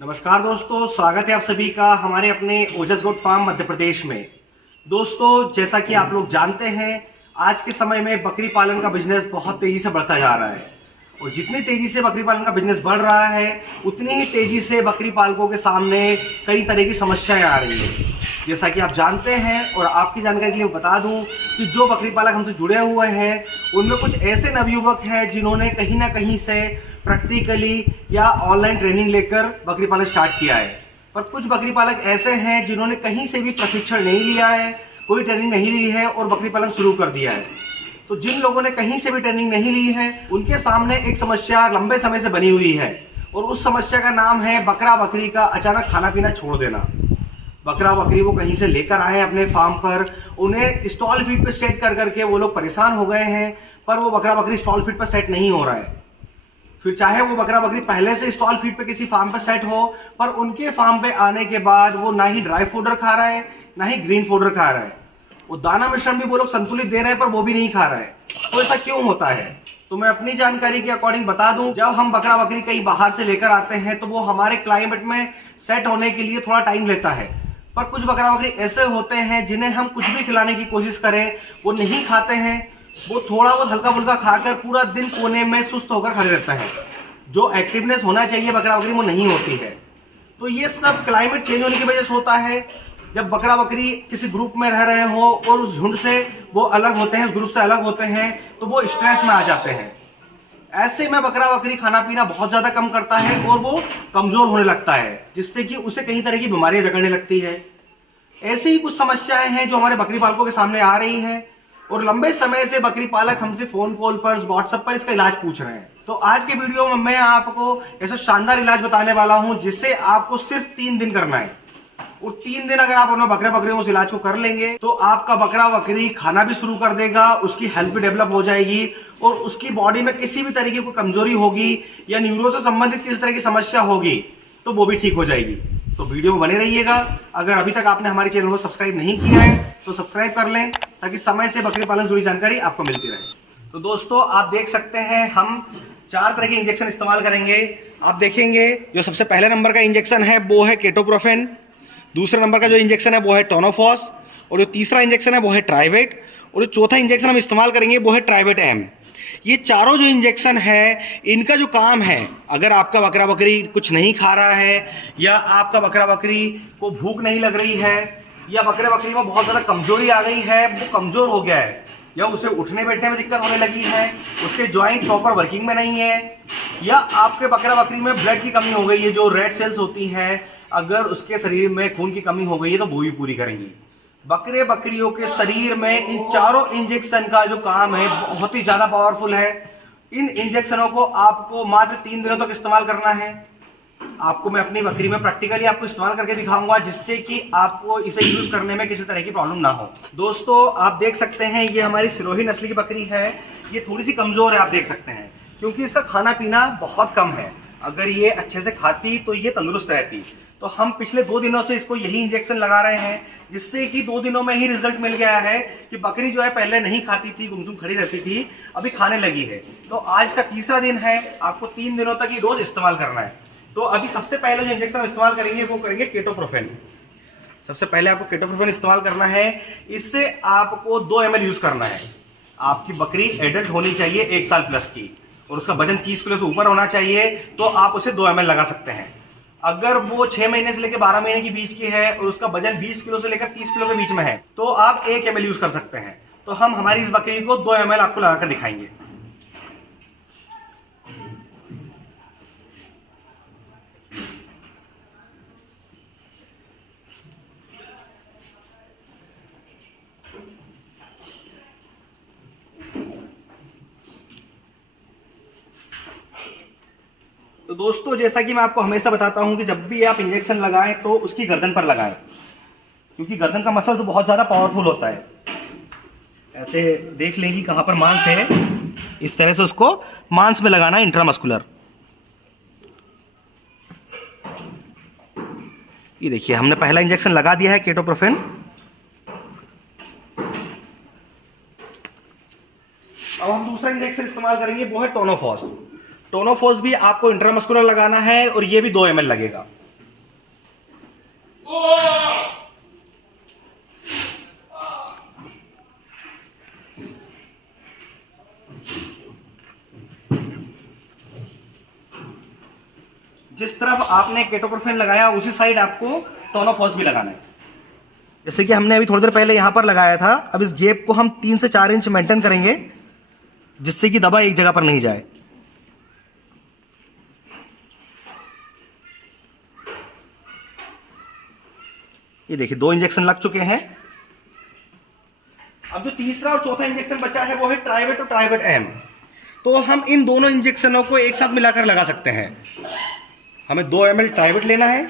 नमस्कार दोस्तों, स्वागत है आप सभी का हमारे अपने ओजस गोट फार्म मध्य प्रदेश में। दोस्तों, जैसा कि आप लोग जानते हैं, आज के समय में बकरी पालन का बिजनेस बहुत तेजी से बढ़ता जा रहा है और जितनी तेजी से बकरी पालन का बिजनेस बढ़ रहा है उतनी ही तेजी से बकरी पालकों के सामने कई तरह की समस्याएं आ रही है। जैसा कि आप जानते हैं और आपकी जानकारी के लिए बता दूं कि जो बकरी पालक हमसे जुड़े हुए हैं उनमें कुछ ऐसे नवयुवक हैं जिन्होंने कहीं ना कहीं से प्रैक्टिकली या ऑनलाइन ट्रेनिंग लेकर बकरी पालन स्टार्ट किया है, पर कुछ बकरी पालक ऐसे हैं जिन्होंने कहीं से भी प्रशिक्षण नहीं लिया है, कोई ट्रेनिंग नहीं ली है और बकरी पालन शुरू कर दिया है। तो जिन लोगों ने कहीं से भी ट्रेनिंग नहीं ली है उनके सामने एक समस्या लंबे समय से बनी हुई है और उस समस्या का नाम है बकरा बकरी का अचानक खाना पीना छोड़ देना। बकरा बकरी वो कहीं से लेकर आए अपने फार्म पर, उन्हें स्टॉल फीड पर सेट कर करके वो लोग परेशान हो गए हैं, पर वो बकरा बकरी स्टॉल फीड पर सेट नहीं हो रहा है। फिर चाहे वो बकरा बकरी पहले से स्टॉल फीड पे किसी फार्म पे सेट हो, पर उनके फार्म पे आने के बाद वो ना ही ड्राई फूडर खा रहा है ना ही ग्रीन फूडर खा रहा है। वो दाना मिश्रण भी वो लोग संतुलित दे रहे हैं पर वो भी नहीं खा रहा है। तो ऐसा क्यों होता है? तो मैं अपनी जानकारी के अकॉर्डिंग बता दूं, जब हम बकरा बकरी कहीं बाहर से लेकर आते हैं तो वो हमारे क्लाइमेट में सेट होने के लिए थोड़ा टाइम लेता है, पर कुछ बकरा बकरी ऐसे होते हैं जिन्हें हम कुछ भी खिलाने की कोशिश करें वो नहीं खाते हैं। वो थोड़ा बहुत हल्का फुल्का खाकर पूरा दिन कोने में सुस्त होकर खड़े रहते हैं। जो एक्टिवनेस होना चाहिए बकरा बकरी वो नहीं होती है। तो ये सब क्लाइमेट चेंज होने की वजह से होता है। जब बकरा बकरी किसी ग्रुप में रह रहे हो और उस झुंड से वो अलग होते हैं, उस ग्रुप से अलग होते हैं, तो वो स्ट्रेस में आ जाते हैं। ऐसे में बकरा बकरी खाना पीना बहुत ज्यादा कम करता है और वो कमजोर होने लगता है, जिससे कि उसे कई तरह की बीमारियां जकड़ने लगती है। ऐसी ही कुछ समस्याएं हैं जो हमारे बकरी पालकों के सामने आ रही हैं और लंबे समय से बकरी पालक हमसे फोन कॉल पर, व्हाट्सएप पर इसका इलाज पूछ रहे हैं। तो आज के वीडियो में मैं आपको ऐसा शानदार इलाज बताने वाला हूं जिससे आपको सिर्फ 3 दिन करना है और 3 दिन अगर आप अपने बकरा बकरी में उस इलाज को कर लेंगे तो आपका बकरा बकरी खाना भी शुरू कर देगा, उसकी हेल्थ भी डेवलप हो जाएगी और उसकी बॉडी में किसी भी तरीके की कमजोरी होगी या न्यूरो से संबंधित किसी तरह की समस्या होगी तो वो भी ठीक हो जाएगी। तो वीडियो में बने रहिएगा। अगर अभी तक आपने हमारे चैनल को सब्सक्राइब नहीं किया है तो सब्सक्राइब कर लें ताकि समय से बकरी पालन से जुड़ी जानकारी आपको मिलती रहे। तो दोस्तों, आप देख सकते हैं हम 4 तरह के इंजेक्शन इस्तेमाल करेंगे। आप देखेंगे जो सबसे पहले नंबर का इंजेक्शन है वो है केटोप्रोफेन, दूसरे नंबर का जो इंजेक्शन है वो है टोनोफॉस और जो तीसरा इंजेक्शन है वो है ट्राइवेट और जो चौथा इंजेक्शन हम इस्तेमाल करेंगे वो है ट्राइवेट एम। ये चारों जो इंजेक्शन है इनका जो काम है, अगर आपका बकरा बकरी कुछ नहीं खा रहा है या आपका बकरा बकरी को भूख नहीं लग रही है या बकरे बकरी में बहुत ज़्यादा कमजोरी आ गई है, वो कमज़ोर हो गया है या उसे उठने बैठने में दिक्कत होने लगी है, उसके जॉइंट प्रॉपर वर्किंग में नहीं है या आपके बकरा बकरी में ब्लड की कमी हो गई है, जो रेड सेल्स होती हैं, अगर उसके शरीर में खून की कमी हो गई है तो वो भी पूरी करेंगी। बकरे बकरियों के शरीर में इन चारों इंजेक्शन का जो काम है बहुत ही ज़्यादा पावरफुल है। इन इंजेक्शनों को आपको मात्र 3 दिनों तक इस्तेमाल करना है। आपको मैं अपनी बकरी में प्रैक्टिकली आपको इस्तेमाल करके दिखाऊंगा जिससे कि आपको इसे यूज करने में किसी तरह की प्रॉब्लम ना हो। दोस्तों, आप देख सकते हैं ये हमारी सिरोही नस्ल की बकरी है। ये थोड़ी सी कमजोर है, आप देख सकते हैं, क्योंकि इसका खाना पीना बहुत कम है। अगर ये अच्छे से खाती तो ये तंदुरुस्त रहती। तो हम पिछले 2 दिनों से इसको यही इंजेक्शन लगा रहे हैं जिससे कि 2 दिनों में ही रिजल्ट मिल गया है कि बकरी जो है पहले नहीं खाती थी, गुमसुम खड़ी रहती थी, अभी खाने लगी है। तो आज का तीसरा दिन है, आपको 3 दिनों तक ये डोज इस्तेमाल करना है। तो अभी सबसे पहले जो इंजेक्शन हम इस्तेमाल करेंगे वो करेंगे केटोप्रोफेन। सबसे पहले आपको केटोप्रोफेन इस्तेमाल करना है। इससे आपको 2 ml यूज करना है। आपकी बकरी एडल्ट होनी चाहिए 1 साल प्लस की और उसका वजन 30 किलो से ऊपर होना चाहिए, तो आप उसे 2 ml लगा सकते हैं। अगर वो 6 महीने से लेकर 12 महीने के बीच की है और उसका वजन 20 किलो से लेकर 30 किलो के बीच में है तो आप 1 ml यूज कर सकते हैं। तो हम हमारी इस बकरी को 2 ml आपको लगाकर दिखाएंगे। तो दोस्तों, जैसा कि मैं आपको हमेशा बताता हूं कि जब भी आप इंजेक्शन लगाएं तो उसकी गर्दन पर लगाएं, क्योंकि गर्दन का मसल तो बहुत ज़्यादा पावरफुल होता है। ऐसे देख लेंगी कहाँ पर मांस है, इस तरह से उसको मांस में लगाना है, इंट्रामस्कुलर। ये देखिए हमने पहला इंजेक्शन लगा दिया है केटोप्रोफेन। अब हम दूसरा इंजेक्शन इस्तेमाल करेंगे वो है टोनोफॉस। टोनोफॉस भी आपको इंट्रामस्कुलर लगाना है और ये भी 2 ml लगेगा। जिस तरफ आपने केटोप्रोफेन लगाया उसी साइड आपको टोनोफॉस भी लगाना है। जैसे कि हमने अभी थोड़ी देर पहले यहां पर लगाया था, अब इस गैप को हम 3 से 4 इंच मेंटेन करेंगे जिससे कि दवा एक जगह पर नहीं जाए। ये देखिए 2 इंजेक्शन लग चुके हैं। अब जो तीसरा और चौथा इंजेक्शन बचा है वो है ट्राइवेट और ट्राइवेट एम। तो हम इन दोनों इंजेक्शनों को एक साथ मिलाकर लगा सकते हैं। हमें 2 ml ट्राइवेट लेना है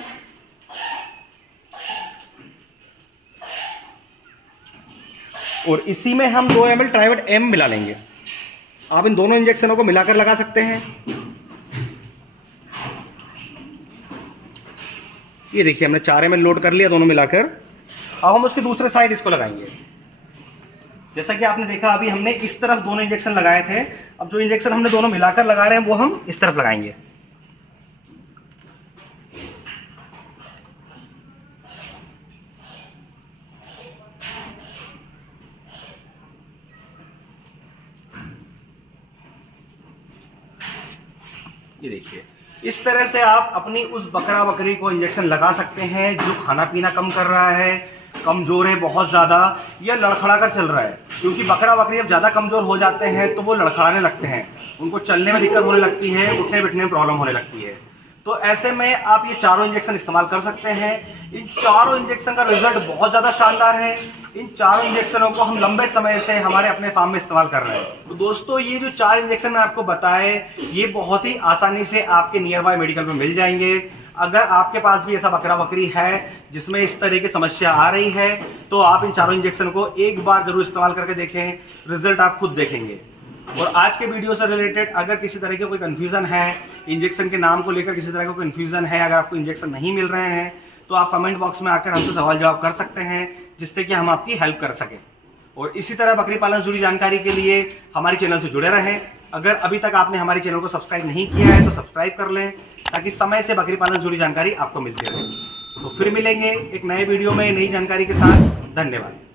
और इसी में हम 2 ml ट्राइवेट एम मिला लेंगे। आप इन दोनों इंजेक्शनों को मिलाकर लगा सकते हैं। ये देखिए हमने 4 ml लोड कर लिया दोनों मिलाकर। अब हम उसके दूसरे साइड इसको लगाएंगे। जैसा कि आपने देखा अभी हमने इस तरफ दोनों इंजेक्शन लगाए थे, अब जो इंजेक्शन हमने दोनों मिलाकर लगा रहे हैं वो हम इस तरफ लगाएंगे। ये देखिए इस तरह से आप अपनी उस बकरा बकरी को इंजेक्शन लगा सकते हैं जो खाना पीना कम कर रहा है, कमजोर है बहुत ज़्यादा, या लड़खड़ा कर चल रहा है। क्योंकि बकरा बकरी जब ज़्यादा कमजोर हो जाते हैं तो वो लड़खड़ाने लगते हैं, उनको चलने में दिक्कत होने लगती है, उठने बैठने में प्रॉब्लम होने लगती है। तो ऐसे में आप ये चारों इंजेक्शन इस्तेमाल कर सकते हैं। इन चारों इंजेक्शन का रिजल्ट बहुत ज़्यादा शानदार है। इन चारों इंजेक्शनों को हम लंबे समय से हमारे अपने फार्म में इस्तेमाल कर रहे हैं। तो दोस्तों ये जो 4 इंजेक्शन मैं आपको बताए ये बहुत ही आसानी से आपके नियर बाय मेडिकल में मिल जाएंगे। अगर आपके पास भी ऐसा बकरा बकरी है जिसमें इस तरह की समस्या आ रही है तो आप इन चारों इंजेक्शन को एक बार जरूर इस्तेमाल करके देखें, रिजल्ट आप खुद देखेंगे। और आज के वीडियो से रिलेटेड अगर किसी तरह के कोई कंफ्यूजन है, इंजेक्शन के नाम को लेकर किसी तरह का कंफ्यूजन है, अगर आपको इंजेक्शन नहीं मिल रहे हैं तो आप कमेंट बॉक्स में आकर हमसे सवाल जवाब कर सकते हैं जिससे कि हम आपकी हेल्प कर सकें। और इसी तरह बकरी पालन से जुड़ी जानकारी के लिए हमारे चैनल से जुड़े रहें। अगर अभी तक आपने हमारे चैनल को सब्सक्राइब नहीं किया है तो सब्सक्राइब कर लें ताकि समय से बकरी पालन से जुड़ी जानकारी आपको मिलती रहे। तो फिर मिलेंगे एक नए वीडियो में नई जानकारी के साथ। धन्यवाद।